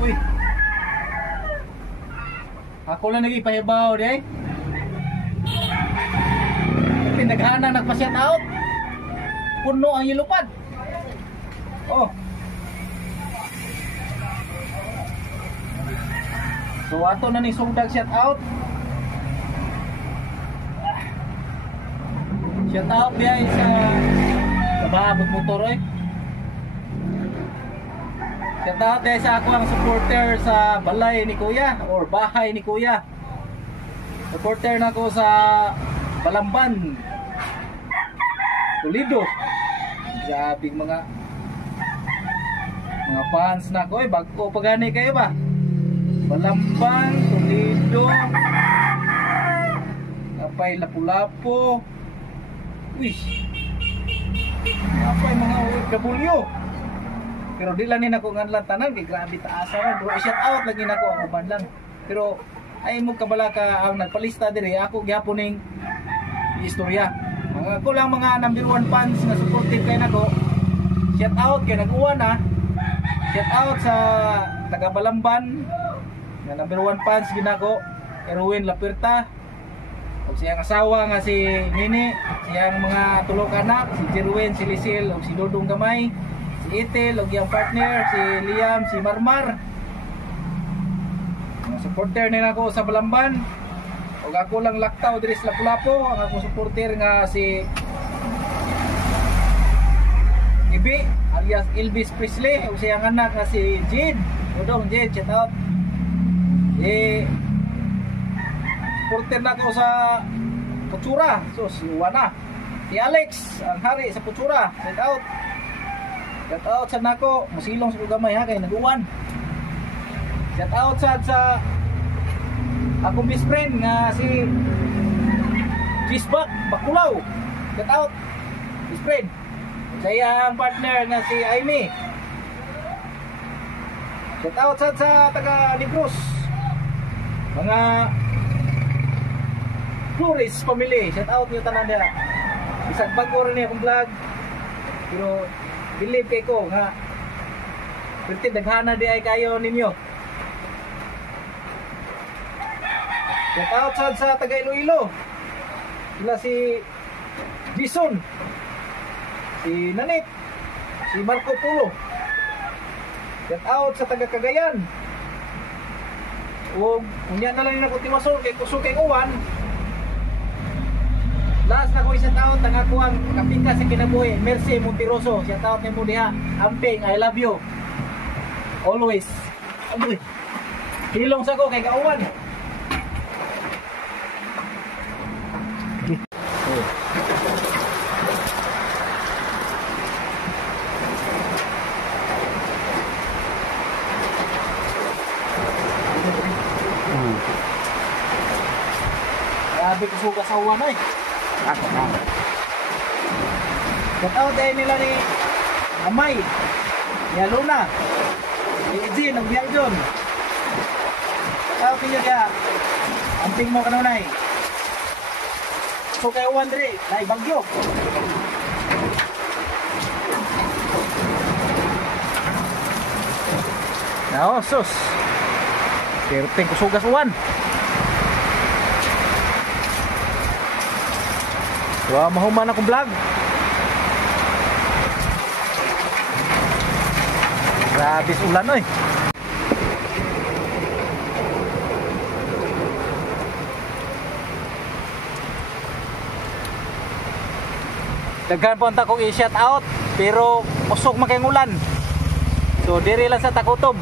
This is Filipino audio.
Uy. Ako lang nagipahibaw di ay. Tinaghanan nagpa-shout out. Puno ang ilupad. Oh. So ato na ni sugdag shout out. Shout out diya sa Bahabot Motor eh. Shout out diya sa ako ang supporter sa balay ni Kuya or bahay ni Kuya. Supporter na ko sa Balamban, Toledo. Grabe mga fans na ko eh. Bago pagani kayo ba? Balamban, Toledo, kapay Lapu-Lapu. Uy, kapay mga OFW. Pero di lang nina ko nganlan tanan kay grabe taas ra. Pero shout out lagi nako ang uban lang. Pero ay mo kabala ka ang nagpalista diri ako gyapon ning istorya. Ako lang mga number 1 fans na supportive kay nako. Shout out kay nag-uwan ha. Shout out sa taga Balamban na number 1 fans ginako, Erwin Lapirta. O siyang asawa nga si Nini, siyang mga tulog anak, si Jerwin, si Lisil, o si Dodong Gamay, si Itel, o siyang partner, si Liam, si Marmar. Mga supporter nila ako sa Balamban. O ako lang laktaw diri sa Lapu-Lapu, ang akong supporter nga si Ibi alias Elvis Presley, o siyang anak nga si Jade. Dodong Jade, shout out. Supporter na ko sa Putsura, so si Wana, si Alex, ang hari sa Putsura, shout out. Shout out sa nako, musilong sa gamay ha kay nag-uwan. Shout out sa akong best friend nga si Gisbak Bakulaw. Shout out best friend. Sa iyang partner nga si Aimee. Shout out sa taga Negros. Mga Flores family, shout out niyo tanan dia. Isang bago rin akong vlog. Pero believe kay ko nga perti daghana di ay kayo ninyo. Shout out sa taga Iloilo. Sila si Bison, si Nanit, si Marco Polo. Shout out sa taga Cagayan. O unya na lang ako tiwasol kay kusog kay uwan. Last na ko isang taon, tanga ko ang kapingka sa kinabuhi, Mercy Montiroso. Shout out ni mo diha. Amping, I love you. Always. Amoy. Hilong sa ko kay kauwan. Grabe ko suga sa uwan ay. Ako na. Shout out dahil nila ni Amay, ni Aluna, ni Ejin, ang biyak dyan. Shout out ninyo kaya amping mo kanunay. So kayo wandri, na ibagyo. Nao, sus. Pero ko sugas uwan. Wah, mahuman akong vlog. Grabe ulan oy. Daghan po ang takong i-shout out pero usok makayong ulan. So diri lang sa Takutob.